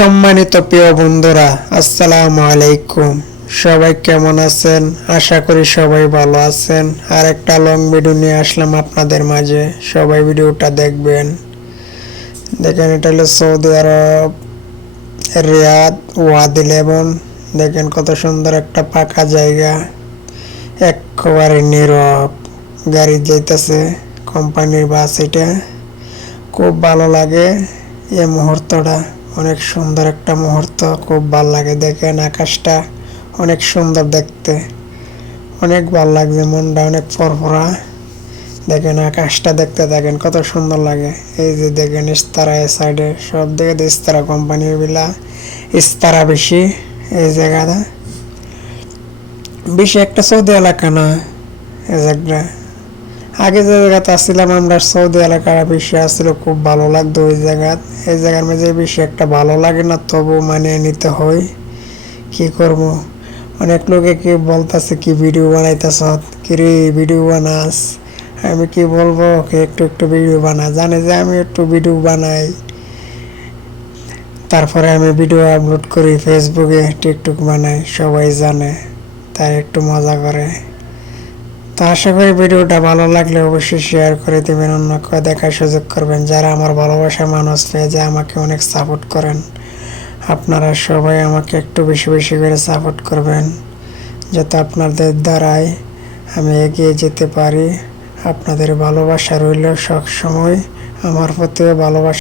সম্মানিত প্রিয় বন্ধুরা, আসসালামু আলাইকুম। সবাই কেমন আছেন? আশা করি সবাই ভালো আছেন। আর একটা লং ভিডিও নিয়ে আসলাম আপনাদের মাঝে, সবাই ভিডিওটা দেখবেন। দেখেন, এটা হলো সৌদি আরব, রিয়াদ ওয়াদি লেবন। দেখেন কত সুন্দর একটা ফাঁকা জায়গা, একেবারে নীরব। গাড়ি যাইতেছে, কোম্পানির বাস। এটা খুব ভালো লাগে এই মুহূর্তটা, অনেক সুন্দর একটা মুহূর্ত, খুব ভালো লাগে। দেখেন আকাশটা অনেক সুন্দর দেখতে, অনেক ভালো লাগছে, মনটা অনেক ফরফরা। দেখেন আকাশটা দেখতে, দেখেন কত সুন্দর লাগে। এই যে দেখেন ইস্তারা, এই সাইডে সব দিকে ইস্তারা কোম্পানির বিলা, ইস্তারা বেশি এই জায়গাটা। বেশি একটা সৌদি এলাকা না এই জায়গাটা। আগে যে জায়গাতে আসছিলাম আমরা, সৌদি এলাকাটা বেশি আসছিল, খুব ভালো লাগতো ওই জায়গা। এই জায়গার মধ্যে বেশি একটা ভালো লাগে না, তবু মানিয়ে নিতে হয়, কি করব। অনেক লোকে কি বলতেছে, কি ভিডিও বানাইতেছ, কি রে ভিডিও বানাস। আমি কি বলবো, কি একটু একটু ভিডিও বানা, জানে যে আমি একটু ভিডিও বানাই। তারপরে আমি ভিডিও আপলোড করি ফেসবুকে, টিকটক বানাই, সবাই জানে, তাই একটু মজা করে। তো আশা করি ভিডিওটা ভালো লাগলে অবশ্যই শেয়ার করে দেবেন, অন্যকে দেখার সুযোগ করবেন। যারা আমার ভালোবাসার মানুষ পেয়ে আমাকে অনেক সাপোর্ট করেন, আপনারা সবাই আমাকে একটু বেশি বেশি করে সাপোর্ট করবেন, যাতে আপনাদের দ্বারাই আমি এগিয়ে যেতে পারি। আপনাদের ভালোবাসা রইল সব সময়, আমার প্রতিও ভালোবাসা।